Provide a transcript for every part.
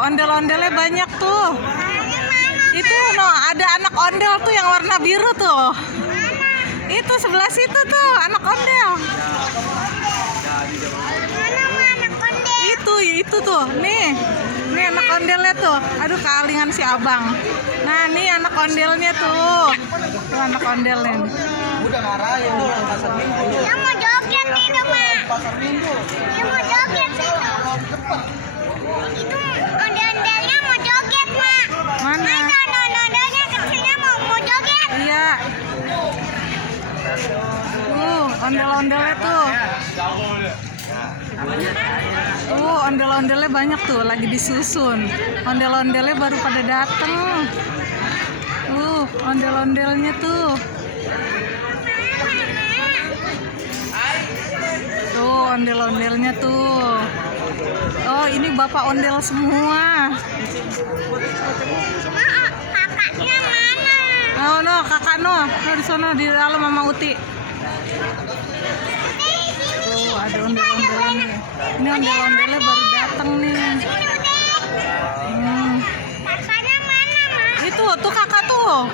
ondel-ondelnya banyak tuh. Itu no, ada anak ondel tuh yang warna biru tuh. Itu sebelah situ tuh anak ondel. Itu tuh. Nih anak ondelnya tuh. Aduh, kealingan si abang. Nah, nih anak ondelnya tuh. Tuh anak ondelnya. Udah ngarahin tuh pasar Minggu. Dia mau joget itu, Mak. Pasar Minggu. Dia mau joget itu. Itu ondel-ondelnya mau joget, Mak. Mana? Ondel-ondelnya kecilnya mau joget. Iya. Ondel-ondelnya tuh. Ondel-ondelnya banyak tuh, lagi disusun. Ondel-ondelnya baru pada dateng. Ondel-ondelnya tuh. Tuh, ondel-ondelnya tuh. Oh, ini bapak ondel semua. Kakaknya mana? Oh, no, kakak no di sana di dalam Mama Uti. Tuh, ada ondel-ondelnya nih. Ini ondel-ondelnya baru datang nih. Kakaknya mana, Mak? Itu tuh kakak tuh.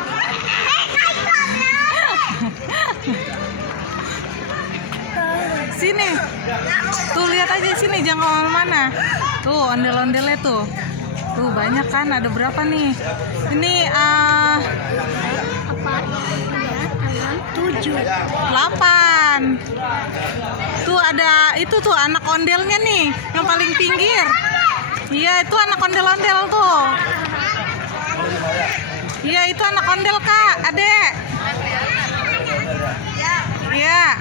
Sini. Tuh lihat aja sini, jangan kemana-mana. Tuh ondel-ondelnya tuh. Tuh banyak kan, ada berapa nih? Ini 7, 8. Tuh ada itu tuh anak ondelnya nih, yang paling pinggir. Iya, itu anak ondel-ondel tuh. Iya, itu anak ondel, Kak. Adek. Iya.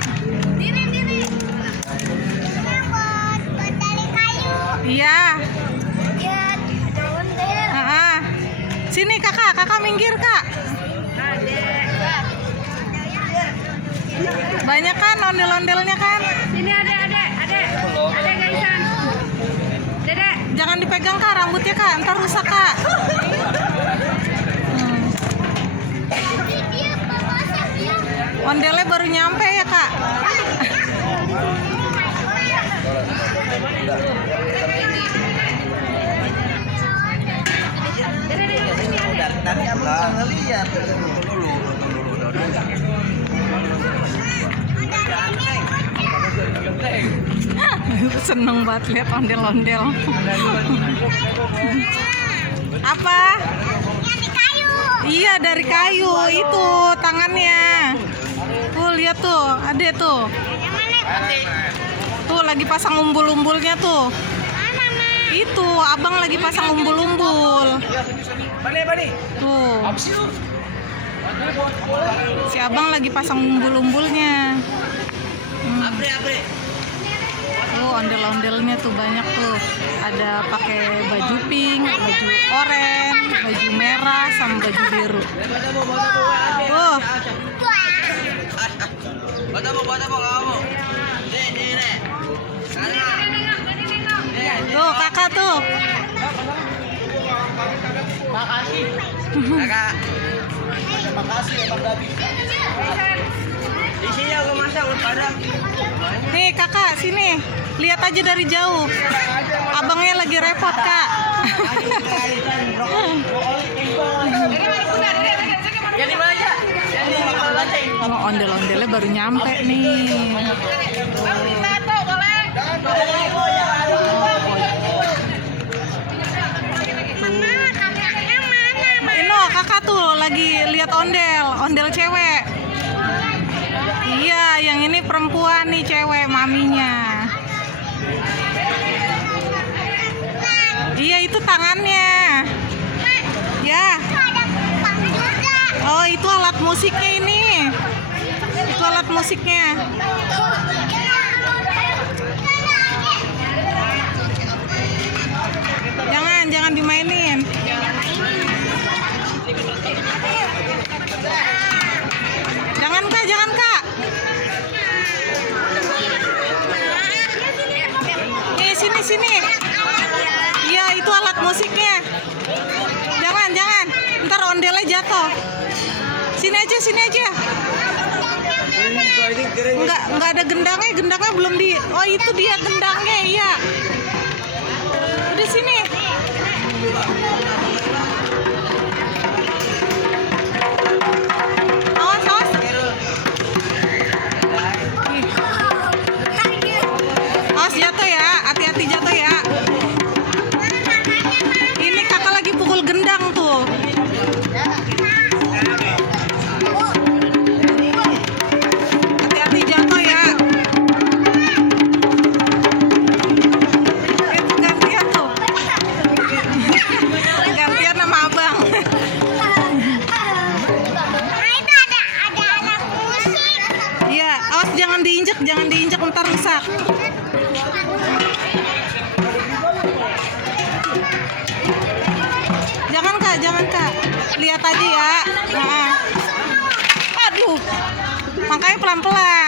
Iya. Sini kakak minggir, Kak. Banyak kan ondel-ondelnya kan? Ini adek Gaisan. Dedek. Jangan dipegang, Kak, rambutnya, Kak. Ntar rusak, Kak. Ondelnya baru nyampe ya, Kak. Tadi abang ngeliat. Seneng banget lihat ondel-ondel. Apa? Dari kayu. Iya, dari kayu itu tangannya. Tuh lihat tuh, ada tuh. Tuh lagi pasang umbul-umbulnya tuh. Itu abang lagi pasang umbul-umbul. Tuh. Si abang lagi pasang umbul-umbulnya. Tuh ondel-ondelnya tuh banyak tuh. Ada pakai baju pink, baju oranye, baju merah, sama baju biru. Tuh. Tuh kakak tuh. Makasih. Kakak. Makasih ya Bang Gabi. Di sini aku masak pada. Nih kakak sini, lihat aja dari jauh. Abangnya lagi repot, Kak. Oh, ondel-ondelnya baru nyampe nih. Ino kakak tuh lagi lihat ondel cewek. Iya, yang ini perempuan nih, cewek, maminya. Iya, itu tangannya. Ya. Oh, itu alat musiknya ini. Itu alat musiknya. Jangan dimainin. Jangan kak. Nih sini. Iya, itu alat musiknya. Jangan. Ntar ondelnya jatuh. Sini aja. Enggak ada gendangnya belum di. Oh, itu dia gendangnya, iya. Udah di sini. Awas, awas. Ih, awas jatuh ya, hati-hati jatuh ya. Ini kakak lagi pukul gendang tuh. Hati-hati jatuh ya. Itu gantian tuh. Gantian sama abang. Nah, itu ada anak musik. Iya, awas jangan diinjek ntar rusak. Jangan kak, lihat aja ya. Nah. Aduh, makanya pelan-pelan.